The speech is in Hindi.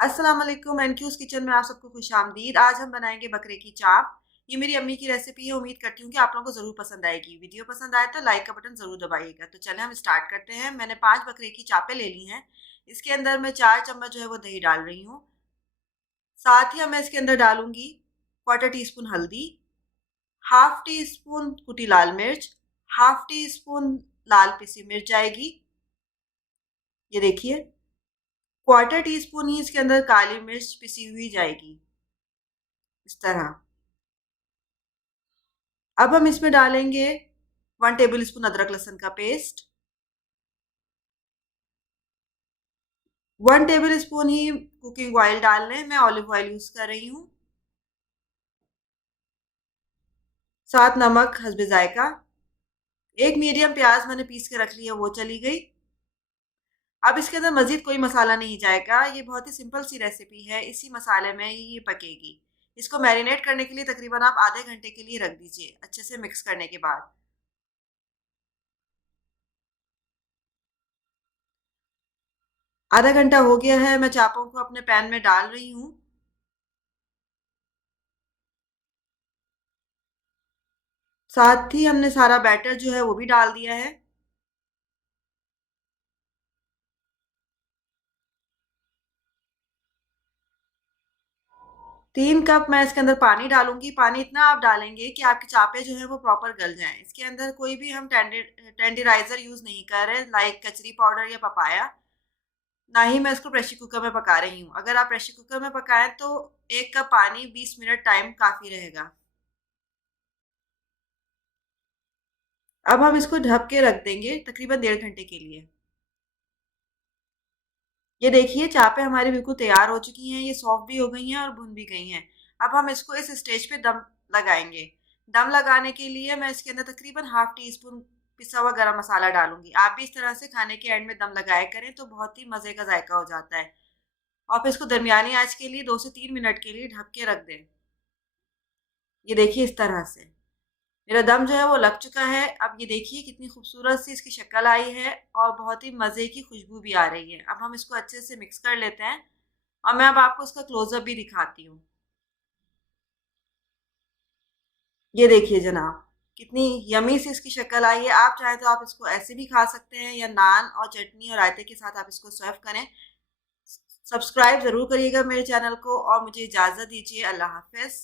अस्सलाम वालेकुम। एनक्यूज किचन में आप सबको खुशामदीद। आज हम बनाएंगे बकरे की चाप। ये मेरी अम्मी की रेसिपी है। उम्मीद करती हूँ कि आप लोगों को ज़रूर पसंद आएगी। वीडियो पसंद आए तो लाइक का बटन ज़रूर दबाइएगा। तो चलें हम स्टार्ट करते हैं। मैंने 5 बकरे की चापें ले ली हैं। इसके अंदर मैं 4 चम्मच जो है वो दही डाल रही हूँ। साथ ही मैं इसके अंदर डालूंगी क्वार्टर टी स्पून हल्दी, ½ टी स्पून कुटी लाल मिर्च, ½ टी स्पून लाल पिसी मिर्च जाएगी। ये देखिए, क्वार्टर टी स्पून ही इसके अंदर काली मिर्च पिसी हुई जाएगी, इस तरह। अब हम इसमें डालेंगे 1 टेबल स्पून अदरक लहसुन का पेस्ट, 1 टेबल स्पून ही कुकिंग ऑयल डाल लें। मैं ऑलिव ऑयल यूज कर रही हूँ। साथ नमक हस्बे जायका। एक मीडियम प्याज मैंने पीस के रख ली है, वो चली गई। अब इसके अंदर मजीद कोई मसाला नहीं जाएगा। ये बहुत ही सिंपल सी रेसिपी है। इसी मसाले में ये पकेगी। इसको मैरिनेट करने के लिए तकरीबन आप आधे घंटे के लिए रख दीजिए, अच्छे से मिक्स करने के बाद। आधा घंटा हो गया है। मैं चापों को अपने पैन में डाल रही हूँ। साथ ही हमने सारा बैटर जो है वो भी डाल दिया है। तीन कप मैं इसके अंदर पानी डालूंगी। पानी इतना आप डालेंगे कि आपकी चापे जो है वो प्रॉपर गल जाएं। इसके अंदर कोई भी हम टेंडराइजर यूज नहीं कर रहे, लाइक कचरी पाउडर या पपाया। ना ही मैं इसको प्रेशर कुकर में पका रही हूँ। अगर आप प्रेशर कुकर में पकाएं तो 1 कप पानी 20 मिनट टाइम काफी रहेगा। अब हम इसको ढक के रख देंगे तकरीबन 1.5 घंटे के लिए। ये देखिए, चापें हमारी बिल्कुल तैयार हो चुकी हैं। ये सॉफ्ट भी हो गई हैं और भुन भी गई हैं। अब हम इसको इस स्टेज पे दम लगाएंगे। दम लगाने के लिए मैं इसके अंदर तकरीबन ½ टी स्पून पिसा हुआ गरम मसाला डालूंगी। आप भी इस तरह से खाने के एंड में दम लगाया करें तो बहुत ही मज़े का जायका हो जाता है। और फिर इसको दरमियानी आंच के लिए 2 से 3 मिनट के लिए ढक के रख दें। ये देखिए, इस तरह से मेरा दम जो है वो लग चुका है। अब ये देखिए कितनी खूबसूरत सी इसकी शक्ल आई है और बहुत ही मज़े की खुशबू भी आ रही है। अब हम इसको अच्छे से मिक्स कर लेते हैं और मैं अब आपको इसका क्लोजअप भी दिखाती हूँ। ये देखिए जनाब, कितनी यमी सी इसकी शक्ल आई है। आप चाहें तो आप इसको ऐसे भी खा सकते हैं या नान और चटनी और रायते के साथ आप इसको सर्व करें। सब्सक्राइब ज़रूर करिएगा मेरे चैनल को और मुझे इजाज़त दीजिए। अल्लाह हाफ़िज़।